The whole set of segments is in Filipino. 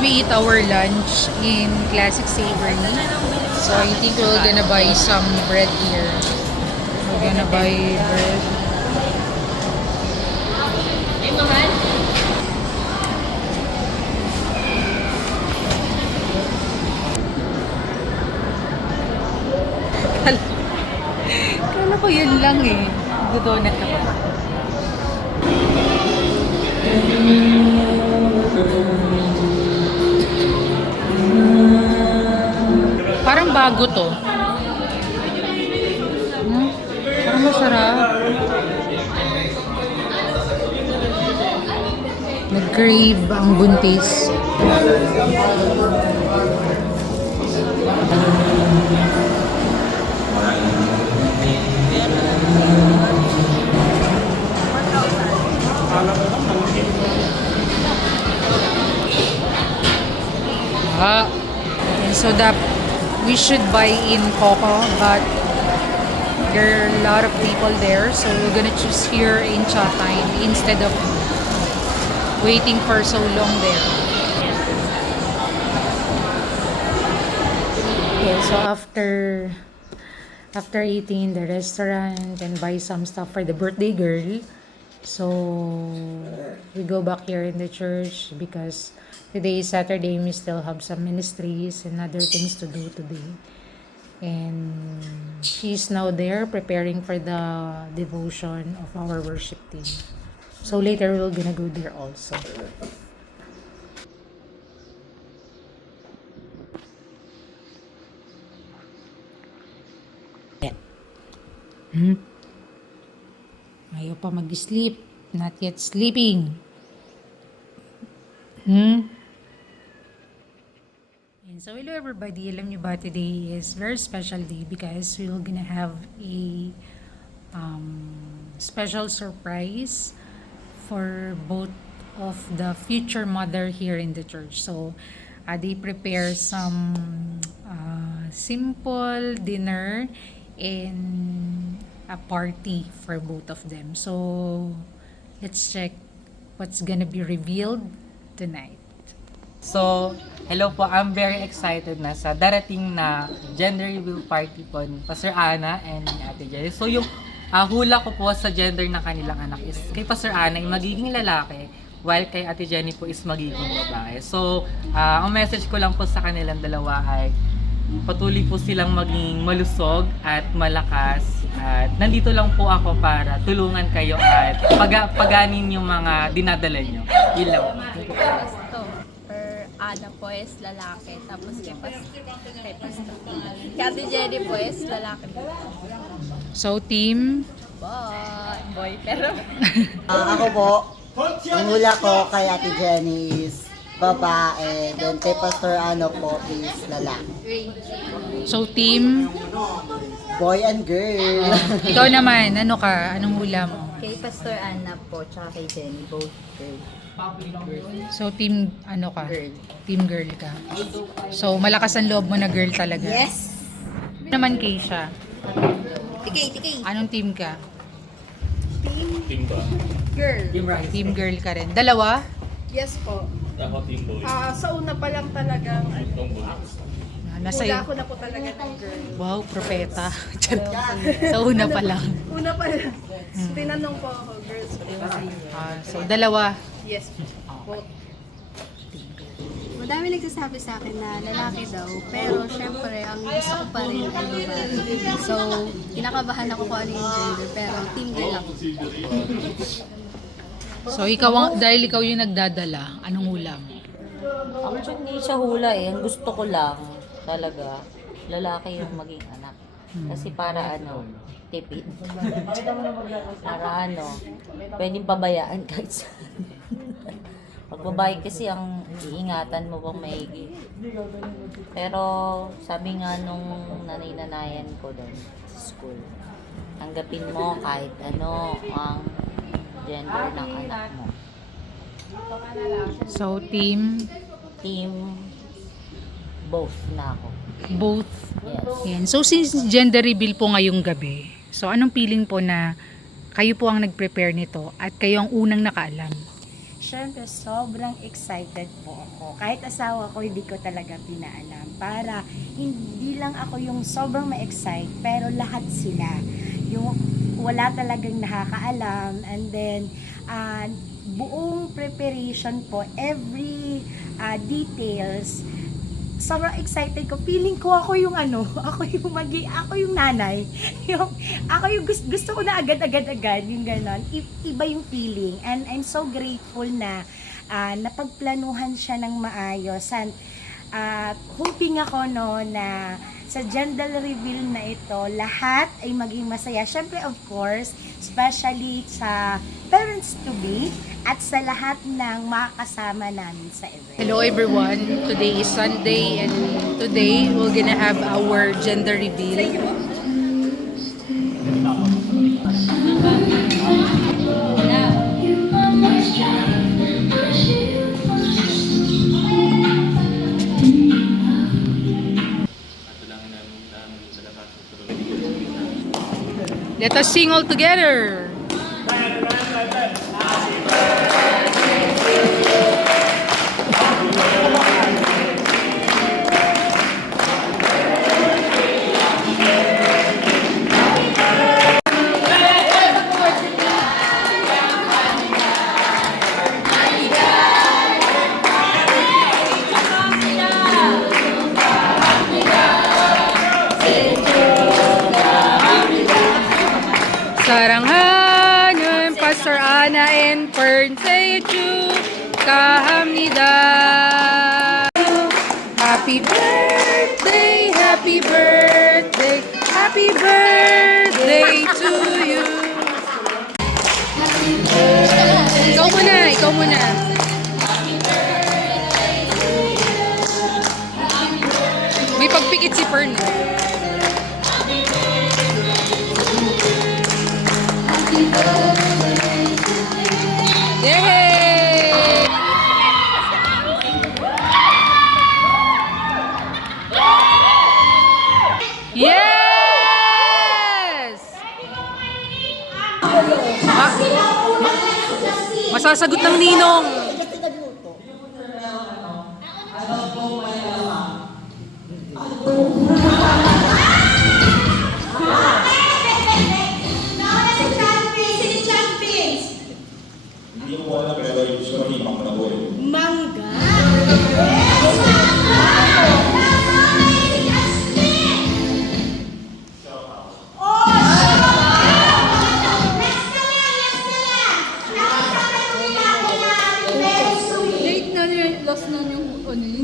we eat our lunch in Classic Savory. So I think we're gonna buy some bread here. We're gonna buy bread. Kala ko yun lang eh. Donut ka pa. Parang bago to. Parang masarap. Nag-crave ang buntis. And so that we should buy in Coco, but there are a lot of people there, so we're gonna choose here in Cha time instead of waiting for so long there. Okay, so after eating in the restaurant and buy some stuff for the birthday girl, so we go back here in the church because today is Saturday. We still have some ministries and other things to do today. And she's now there preparing for the devotion of our worship team. So later we're gonna go there also. Ayaw pa mag-sleep. Not yet sleeping. And so hello everybody. Alam niyo ba, today is very special day because we're gonna have a special surprise for both of the future mother here in the church. So they prepare some simple dinner and a party for both of them. So let's check what's gonna be revealed tonight. So, hello po. I'm very excited na sa darating na gender reveal party po ni Pastor Ana and ni Ate Jenny. So, yung hula ko po sa gender ng kanilang anak is kay Pastor Ana ay magiging lalaki while kay Ate Jenny po is magiging babae. So, ang message ko lang po sa kanilang dalawa ay patuloy po silang maging malusog at malakas at nandito lang po ako para tulungan kayo at paganin yung mga dinadala nyo. Yun lang. Ana po is lalaki, tapos kay Ate Jenny po is lalaki. So team Boy, pero Ako po, ang hula ko kay Ate Jenny is babae, then kay Pastor Ano po is lalaki. So team Boy and girl. ikaw naman, ano ka? Anong hula mo? Kay Pastor Ana po, tsaka kay Jenny, both girl. So team ano ka? Girl. Team girl ka. So malakas ang loob mo na girl talaga. Yes! Ano naman Keisha? Tikay! Anong team ka? Girl. Team girl ka rin. Dalawa? Yes po. Sa una pa lang talagang Nasa hula ko na po talaga ng girl. wow, propeta. Sa una pa lang. Una pa lang. Tinanong po ako, girls po. So dalawa. Yes po. Madami nagsasabi sa akin na lalaki daw, pero syempre, ang gusto ko pa rin ay babae. So, kinakabahan ako kung ano yung gender, pero team girl ako. So ikaw dahil ikaw yung nagdadala, anong hula mo? Actually, hindi siya hula eh. Ang gusto ko lang, talaga, lalaki yung maging anak. Kasi para tipid. Para pwedeng pabayaan kahit saan. Pag babae kasi ang iingatan mo pang maigi. Pero sabi nga nung nanay-nanayan ko doon sa school, tanggapin mo kahit ang gender ng anak mo. So team Both na ako. both. Yes. Yan. So since gender reveal po ngayong gabi, so anong feeling po na kayo po ang nag-prepare nito at kayo ang unang nakaalam? syempre, sobrang excited po ako. Kahit asawa ko, hindi ko talaga pinaalam. Para hindi lang ako yung sobrang ma-excite, pero lahat sila. Yung wala talagang nakakaalam. And then, buong preparation po, every details, sobrang excited ko. Feeling ko ako yung ako yung nanay. Ako yung gusto ko na agad, yung ganon. Iba yung feeling. And I'm so grateful na napagplanuhan siya ng maayos. And hoping ako na sa gender reveal na ito, lahat ay maging masaya. Siyempre, of course, especially sa parents-to-be at sa lahat ng makakasama namin sa event. Hello everyone, today is Sunday and today we're gonna have our gender reveal. Let us sing all together. Saranghanan, Pastor Ana and Fern Seju, kahamnida. Happy birthday, happy birthday, happy birthday to you. Ikaw muna. May pagpikit si Fern. Yay! Yes! Masasagot ng ninong. Hindi ko alam pero usually mangga po eh. Mangga! Late na yun, lost na yung ano yun.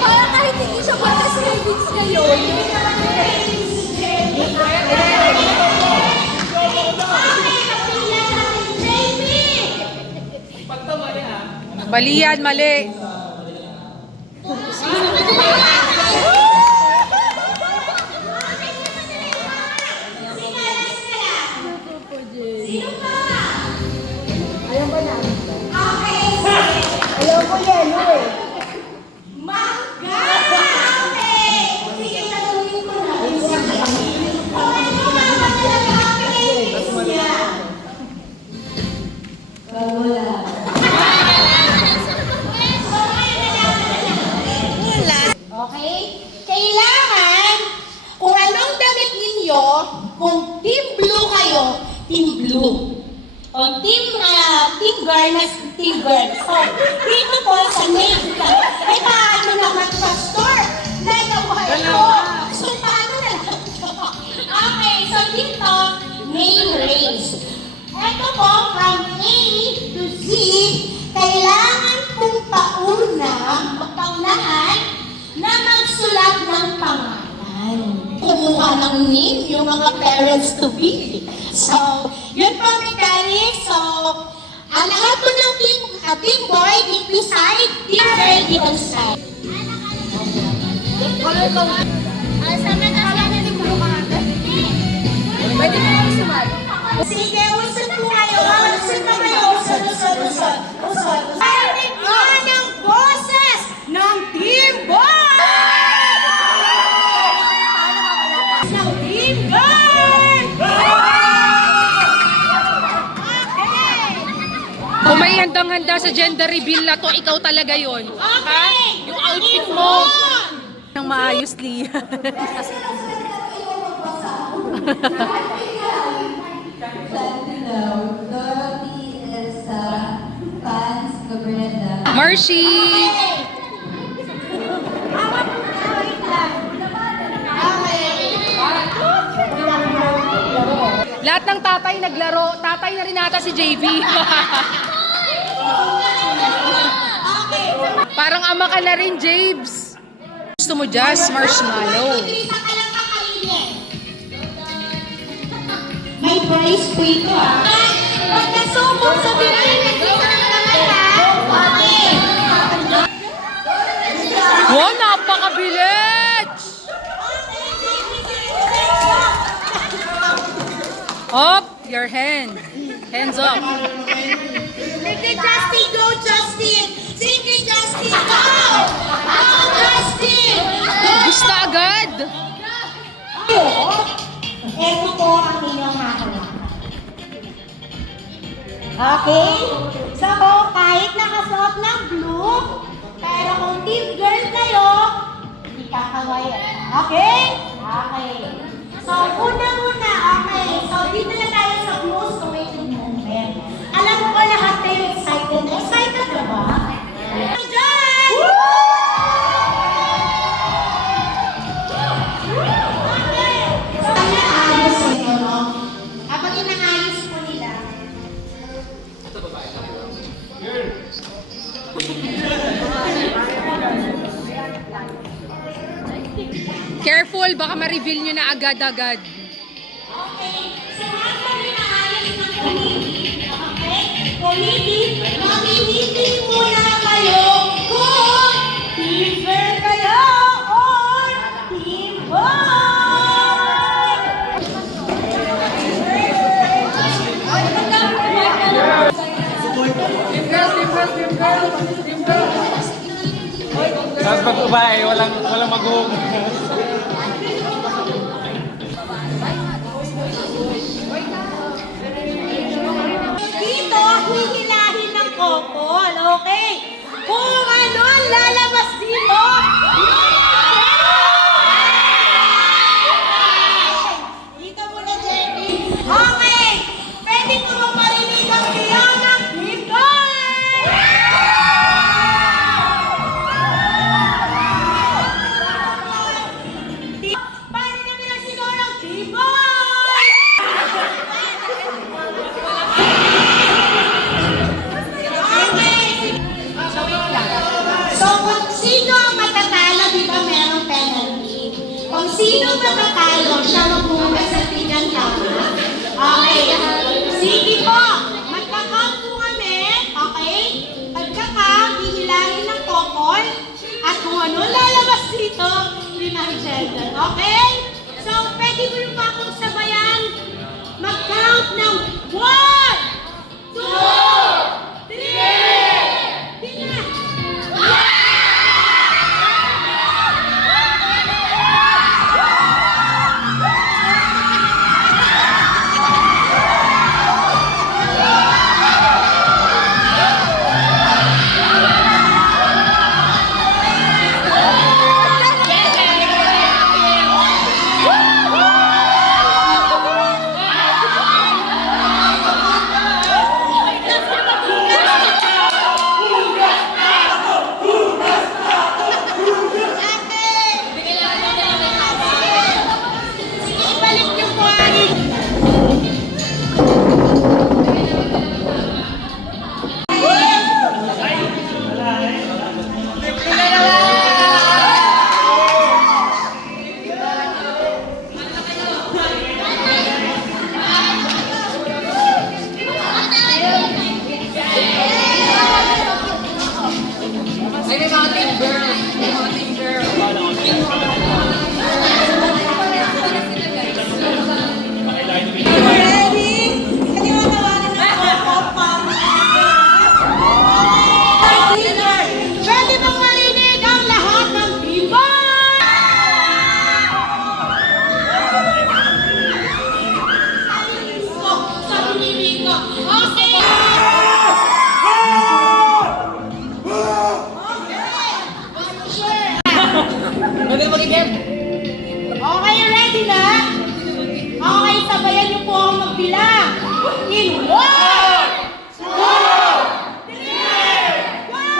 Parang kahit hindi siya magka-savings ngayon. Mali yan, mali. Ayaw ko yelo eh. Okay? Kailangan, kung anong damit ninyo, kung team blue kayo, team blue. O team girl na team girl. So, dito po sa name lang. Eh, paano naman, Pastor? Nagawa ito. So, paano na lang ito? Okay, so dito, name range. Ito po, from A to Z, kailangan pong paunahan na magsulat ng pangalan. Kumuha ng name yung mga parents to be. So, yun po mechanics. So, lahat po ng team boy, dito side, team girl, dito side. Pwede na lang sumali. Sige, usod po kayo. Usod na kayo. Usod. Parinig ko ng boses ng team boy! Ng team girl! Kung may handang-handa sa gender reveal na to, ikaw talaga yon. Okay! Yung outfit mo. Nang maayos, Lia. Marcy! Lahat ng tatay naglaro. Tatay na rin ata si JV. Parang ama ka na rin, James. Gusto mo just marshmallow. May price po ito ah. Pag nasubok sa binay, nagsisa na naman ha. Okay. Wow, napakabilis! Up, your hand. Hands up. Sige, Justin, go, Justin! Sige, Justin, go! Go, Justin! Gusto agad. Ito po ang inyong hahanap. Okay? So, kahit nakasuot ng blue, pero kung team girl kayo, hindi kakawayan. Okay? Okay. So, una-una, okay. So, dito na tayo sa most awaited moment. Alam ko lahat kayo excited. Excited ka ba? Diyan! Okay. So, inaayos ito, no? Kapag inaayos po nila, Careful, baka ma-reveal nyo na agad-agad. okay. So, habang inaayos ng committee, okay? Committee, mamimili muna kayo kung team girl kayo or team boy! Tapos pag babae, walang mag-uong. Dito, hihilahin ng kokol, okay? Kung ano ang lalabas dito, dito muna, Jenny. Okay, pwede ko mo marinig ang tiyaw ng team boy! Paano namin ang sigaw ng team boy? Okay. So, wait lang. So, kung sino ang matatalo, di ba merong penalty? Kung sino matatalo, siya magbuhugas sa tigang tama. Okay. Sige po. Magka-count po kami. Okay? Pagka-count, hihilahin ng kokol. At kung ano lalabas dito, yun ang gender. Okay? So, pwede mo yung akong sabayan. Mag-count ng 1, 2, 3, tingnan! Ay, may mga team girl. May mga team girl. Pwede bang marinig ang lahat ng iba? Sa Pilipinas. Okay. Okay, ready na? Okay, sabayan niyo po ako magbilang. In 1, 2, 3, go!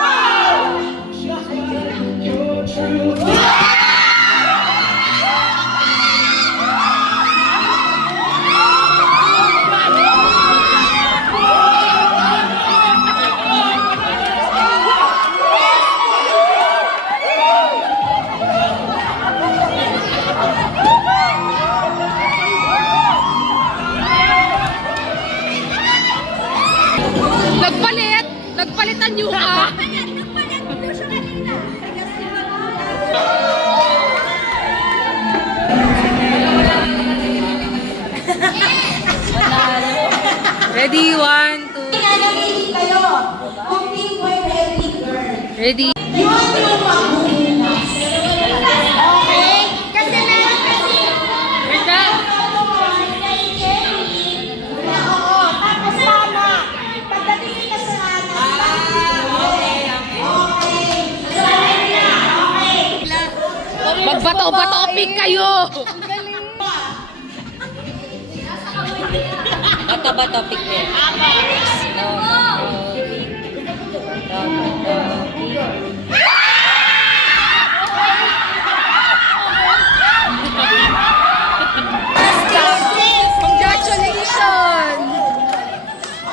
Nagpalitan niyo ka. Ready, 1, 2. Ready kayo. Kung team boy, ready girl. Ready. Yun yung magbubukas. Okay? Kasi meron kasi Wait lang. kay Jenny. Oo, tapos sana. Pagdating ni Kasana. Okay. Magbato-bato-pick kayo. Bato topic din. Congratulations!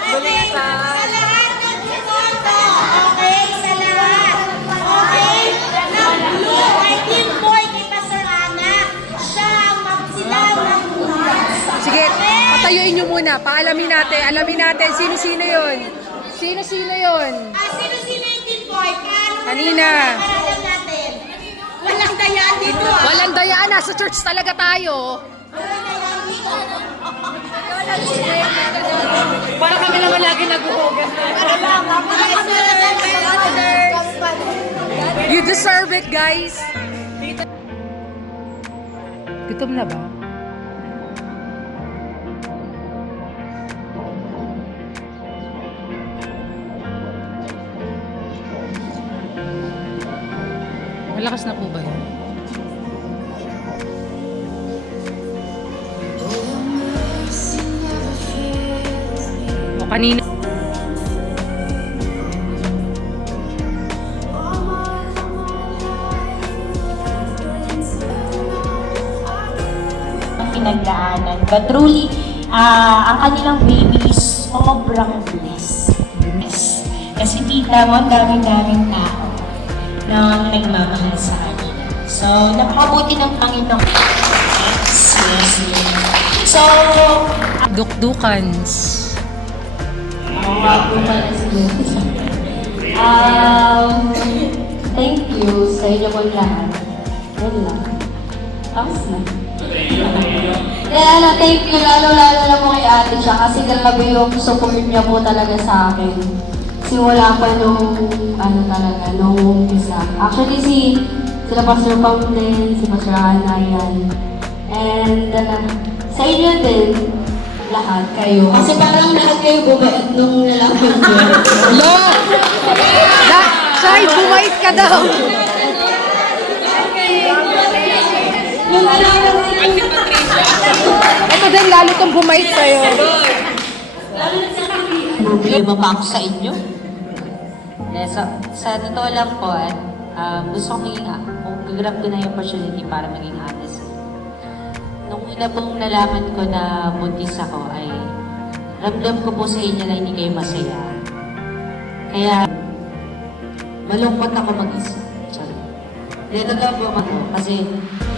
Okay, sa lahat ng bumoto. Okay, sa lahat. Okay, ng blue ay team boy kay Pastor Ana. Siya ang sila ang magbukas. Sige, Okay? patayuin niyo muna. Paalamin natin. Alamin natin sino-sino yun. Sino-sino yun? Sino-sino yung team boy? Kanina. Alam natin. Walang dayaan dito. Walang dayaan. Nasa church talaga tayo. Walang dayaan dito. Para kami naman lagi nag-uugas. You deserve it, guys. Gutom na ba? Malakas na po ba yun? O kanina. Pinagdaanan. But truly, ang kanilang baby is sobrang blessed. Kasi tita mo, ang daming-daming tao na nagmamahal sa kanila. So, napakabuti ng Panginoon. Yes, yes, yes. So, Dukdukans. Thank you sa inyo po lahat. Yan lang. Tapos na. Kaya thank you lalo na po kay ate siya kasi grabe yung support niya po talaga sa akin. Simula pa nung nung umpisa. Actually sila Pastor Fountain, si Pastor Ana, yan. And sa inyo din, lahat kayo. Kasi parang lahat kayo bumait nung nalaman ko. Lo! Shai, bumait ka daw. Nung nalaman ko Ito din, lalo itong bumait sa'yo. Problema pa ako sa inyo. Sa totoo lang po, gusto kong grab ko na yung opportunity para maging honest. Nung una pong nalaman ko na buntis ako ay ramdam ko po sa inyo na hindi kayo masaya. Kaya malungkot ako mag-isa. Totoo po ako kasi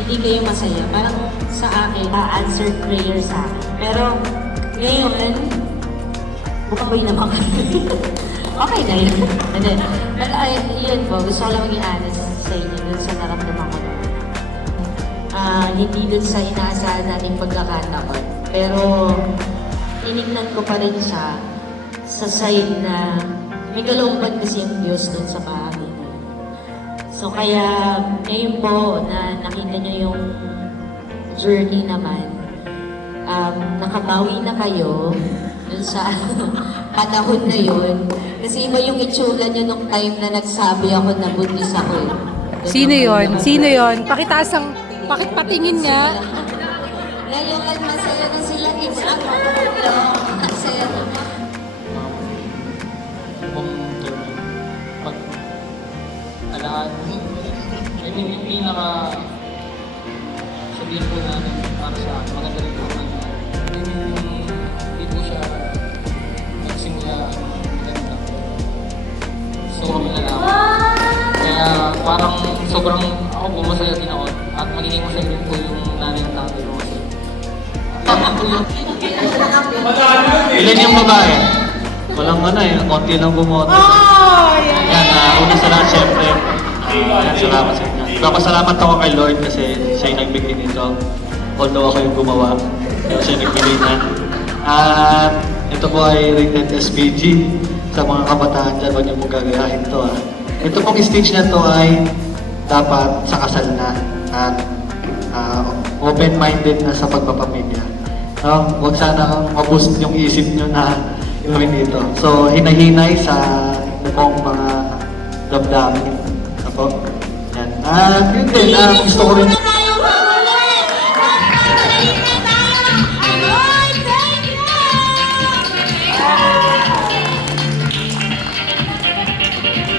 hindi kayo masaya. Parang sa akin, answered prayer sa akin. Pero ngayon, bukabay naman kayo. Okay na yun. Hindi. But yun po, gusto ko lang maging honest sa inyo dun sa naramdaman ko noon. Hindi dun sa inaasahan nating pagkakataon. Pero, tinignan ko pa rin siya sa side na may kalooban kasi yung Diyos dun sa bahagi na yun. So, kaya ngayon po na nakita niyo yung journey naman, nakabawi na kayo dun sa panahon na yun. Kasi iba yung itsura niyo nung time na nagsabi ako na buntis ako eh. Sino yon? Sino yon? Pakipatingin niya. Ngayon, masaya na sila. It's ako. Masaya na. Kung pag alaan, I mean, yung pinaka sabihin po natin para sa akin, maganda rin po na hindi po siya nagsimula maganda. Sobrang lalaman. Kaya parang sobrang ako po masaya din ako at magiging masaya din po yung nanay at tatay ko kasi. Ilan yung babae? Walang konti lang bumoto. Yan, una sa lahat, syempre, salamat sa inyo. Papasalamat ako kay Lord kasi siya yung nagbigay nito. Although ako yung gumawa, pero siya nagbigay na. At ito po ay rated SPG sa mga kabataan dyan. Huwag niyo pong gagayahin ito. Ito pong stage na to ay dapat sa kasal na at open-minded na sa pagpapamilya. Huwag sana maboost yung isip nyo na gawin dito. So, hinahinay sa ito pong mga damdamin. Ako. Yan. At yun din, gusto ko rin...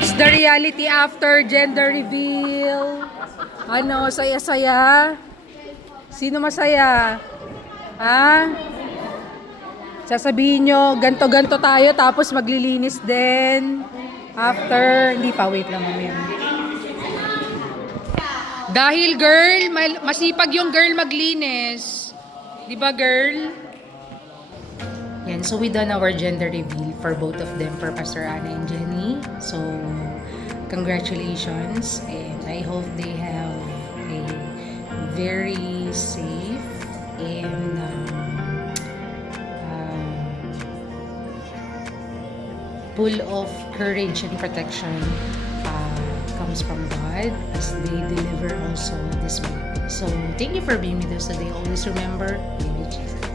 It's the reality after gender reveal. Ano, saya-saya? Sino masaya? Ha? Sasabihin nyo, ganto-ganto tayo tapos maglilinis din. After, hindi pa, wait lang mamaya. Dahil girl, masipag yung girl maglinis. Di ba girl? Yan, so we done our gender reveal for both of them, for Pastor Ana and Jenny. So, congratulations, and I hope they have a very safe and full of courage and protection comes from God as they deliver also this baby. So, thank you for being with us today. Always remember, baby Jesus.